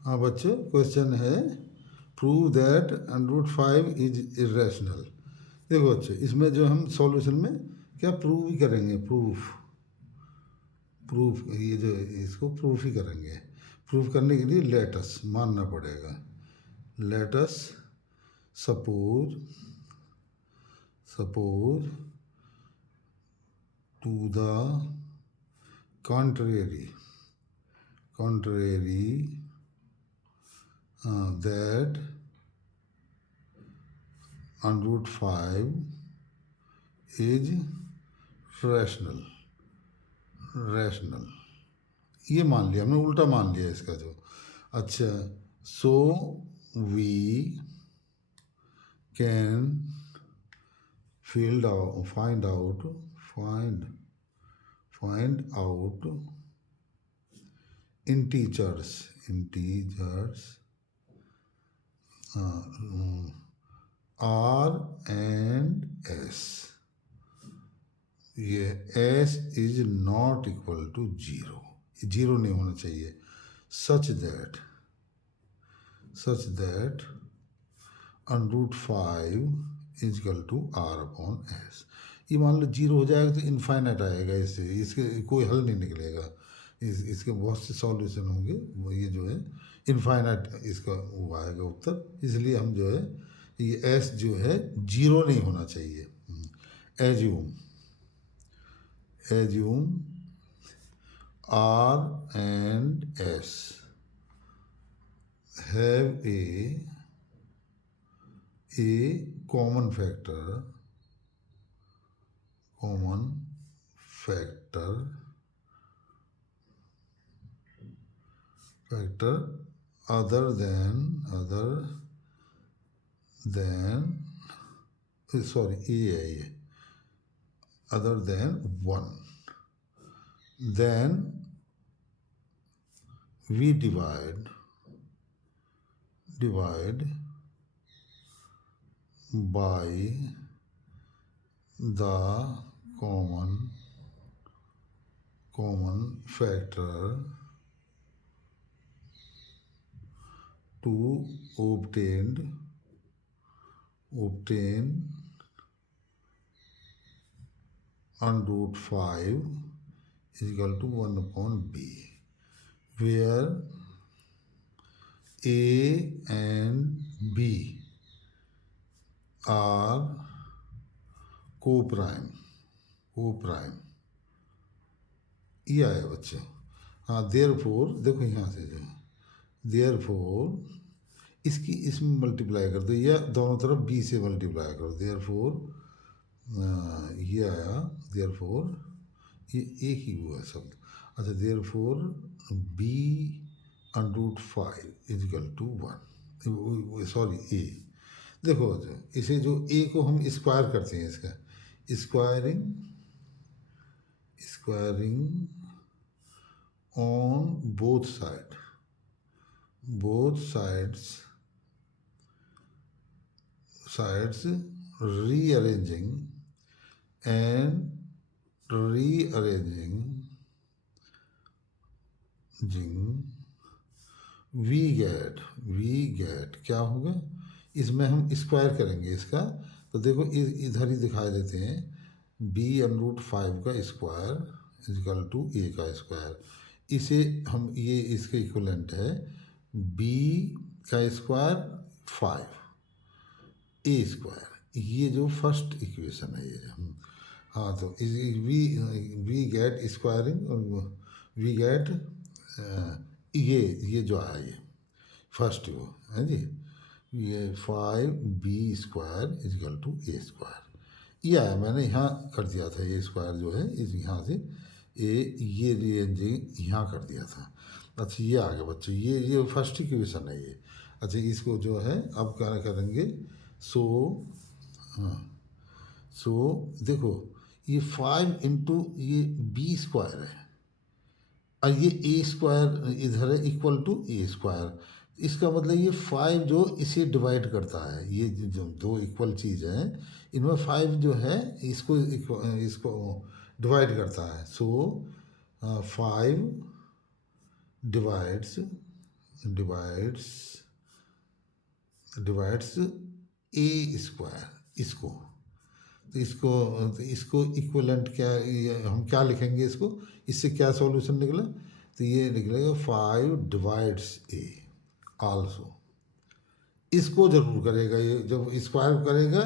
हाँ बच्चों, क्वेश्चन है प्रूव दैट √5 इज इरेशनल। देखो बच्चों, इसमें जो हम सॉल्यूशन में क्या प्रूव ही करेंगे, प्रूफ ये जो इसको प्रूफ ही करेंगे। प्रूफ करने के लिए लेटस मानना पड़ेगा। Let's suppose to the contrary that √5 is rational। ये मान लिया हमने, उल्टा मान लिया इसका जो। अच्छा, so we can find out integers R and S। ये S is not equal to 0, 0 नहीं होना चाहिए। Such that √5 is equal to R/S। ये मान लो 0 हो जाएगा तो इनफाइनाइट आएगा, इससे इसके कोई हल नहीं निकलेगा। इसके बहुत से सॉल्यूशन होंगे, वो ये जो है इनफाइनाइट इसका वो आएगा उत्तर। इसलिए हम जो है ये S जो है 0 नहीं होना चाहिए। Assume R and S have a common factor other than other than 1, then we divide by the common factor to obtain √5 is equal to 1/b, where A and B are co-prime। ये आया बच्चे। हाँ, therefore देखो यहाँ से जो therefore इसकी इसमें मल्टीप्लाई कर दो, या दोनों तरफ B से मल्टीप्लाई करो। देयरफॉर ये आया, देयरफॉर ये एक ही हुआ शब्द। अच्छा, therefore B √5 is equal to 1, sorry A। देखो जो इसे जो A को हम स्क्वायर करते हैं, इसका squaring on both sides rearranging we get क्या होगा, इसमें हम स्क्वायर करेंगे इसका। तो देखो इधर ही दिखाई देते हैं, B√5 का square is equal to A का स्क्वायर। इसे हम ये इसके इक्वलेंट है, B का स्क्वायर 5 A स्क्वायर। ये जो फर्स्ट इक्वेशन है ये। हाँ, तो वी गेट स्क्वायरिंग और वी गेट ये जो आया ये फर्स्ट वो है जी, ये 5B square is equal to A square. ये आया, मैंने यहाँ कर दिया था, ये स्क्वायर जो है इस यहाँ से ये रेंजिंग यहाँ कर दिया था। अच्छा, ये आ गया बच्चे, ये फर्स्ट इक्वेशन है ये। अच्छा, इसको जो है अब क्या करेंगे, सो देखो ये 5 इंटू ये B स्क्वायर है, और ये A स्क्वायर इधर है इक्वल टू A स्क्वायर। इसका मतलब ये 5 जो इसे डिवाइड करता है, ये जो दो इक्वल चीज़ हैं इनमें 5 जो है इसको डिवाइड करता है। सो 5 डिवाइड्स डिवाइड्स ए स्क्वायर इसको, तो इसको इक्वलेंट क्या, हम क्या लिखेंगे इसको, इससे क्या सॉल्यूशन निकला, तो ये निकलेगा 5 डिवाइड्स ए आल्सो। इसको जरूर करेगा ये, जब स्क्वायर करेगा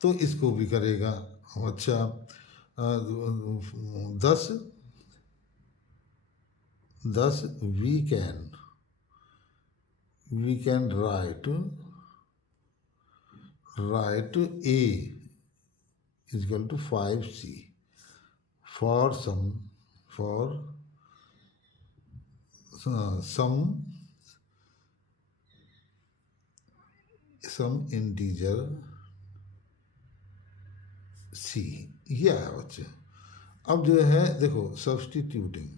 तो इसको भी करेगा। अच्छा 10 we can write a equal to 5c for some integer c। ये आया बच्चे। अब जो है देखो सब्सटीट्यूटिंग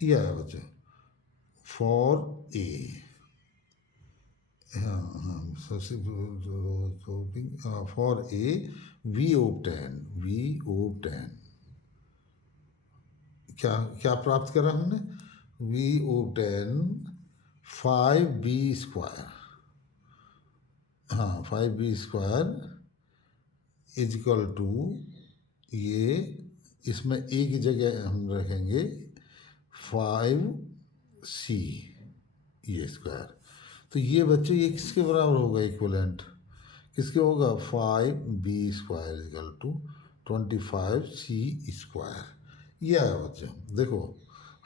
ये आया बच्चे for a, for a we obtain क्या क्या प्राप्त करा हमने, वी ओबटेन 5b²। हाँ 5b² इजकल टू, ये इसमें ए की जगह हम रखेंगे 5c ये स्क्वायर। तो ये बच्चों ये किसके बराबर होगा इक्वलेंट, किसके होगा 5b² इजकल टू 25c²। ये आया बच्चों। देखो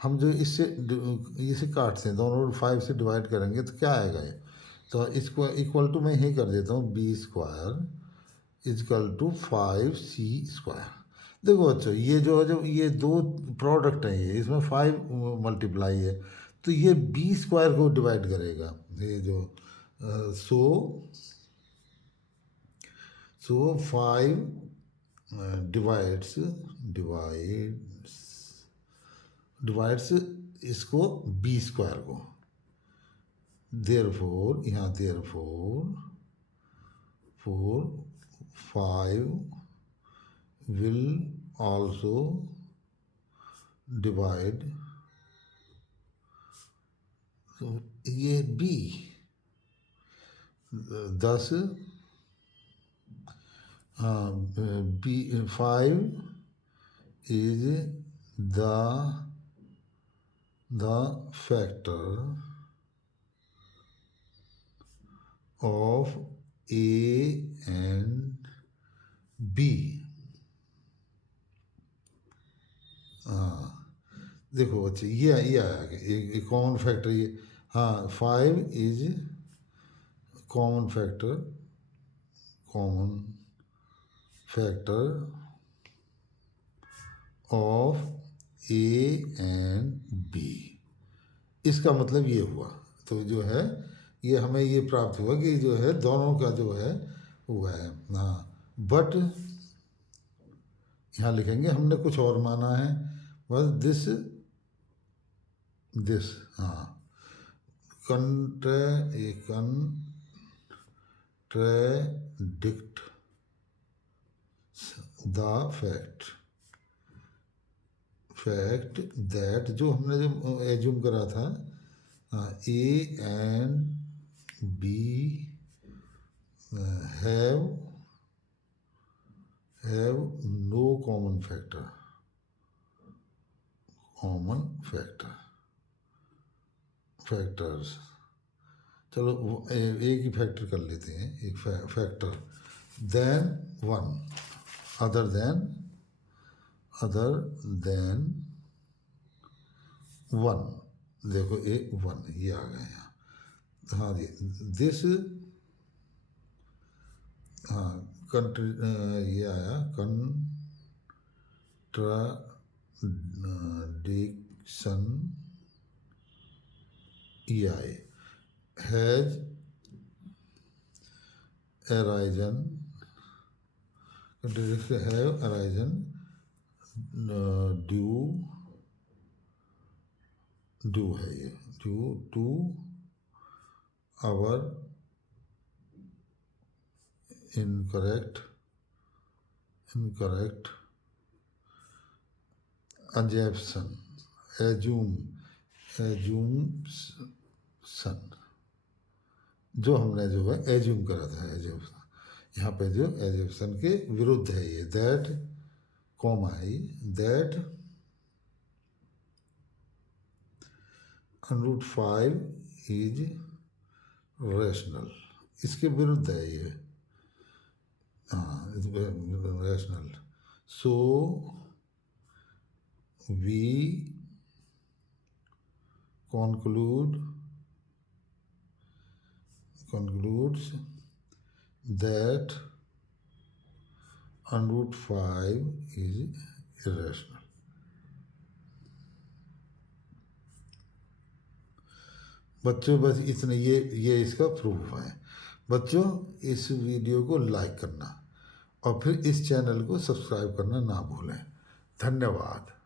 हम जो इसे काटते हैं दोनों 5 से डिवाइड करेंगे तो क्या आएगा ये, तो इसको इक्वल टू मैं यही कर देता हूँ b² इजकल टू 5c²। देखो बच्चों ये जो है, जो ये दो प्रोडक्ट हैं ये, इसमें 5 मल्टीप्लाई है तो ये b² को डिवाइड करेगा, ये जो सो 5 डिवाइड्स इसको b² को, देयरफॉर यहाँ फोर 5 will also divide, तो ये b 10 5 is the factor of a and b। हाँ देखो बच्चे ये आया एक कॉमन फैक्टर ये, हाँ 5 is common factor of a and b. इसका मतलब ये हुआ, तो जो है ये हमें ये प्राप्त हुआ कि जो है दोनों का जो है वो है, हाँ बट यहाँ लिखेंगे हमने कुछ और माना है बस दिस हाँ contradict द फैक्ट दैट, जो हमने जो एज्यूम करा था a and b have no common factors. चलो एक ही फैक्टर कर लेते हैं, एक factor than one other than one. देखो ए 1 ये आ गया यहाँ, हाँ जी दिस, हाँ ये आया कंट्राडिक्शन ये आए has arisen, have arisen due है ये, due to our incorrect अजैप्शन, एज्यूम्सन, जो हमने जो है एज्यूम करा था, एज्यूम्सन, यहाँ पे जो एज्यूम्सन के विरुद्ध है ये, that comma I, that √5 is rational, इसके विरुद्ध है ये, हाँ rational, so we concludes that √5 is irrational. बच्चों बस इतने, ये इसका प्रूफ है। बच्चों इस वीडियो को लाइक करना और फिर इस चैनल को सब्सक्राइब करना ना भूलें। धन्यवाद।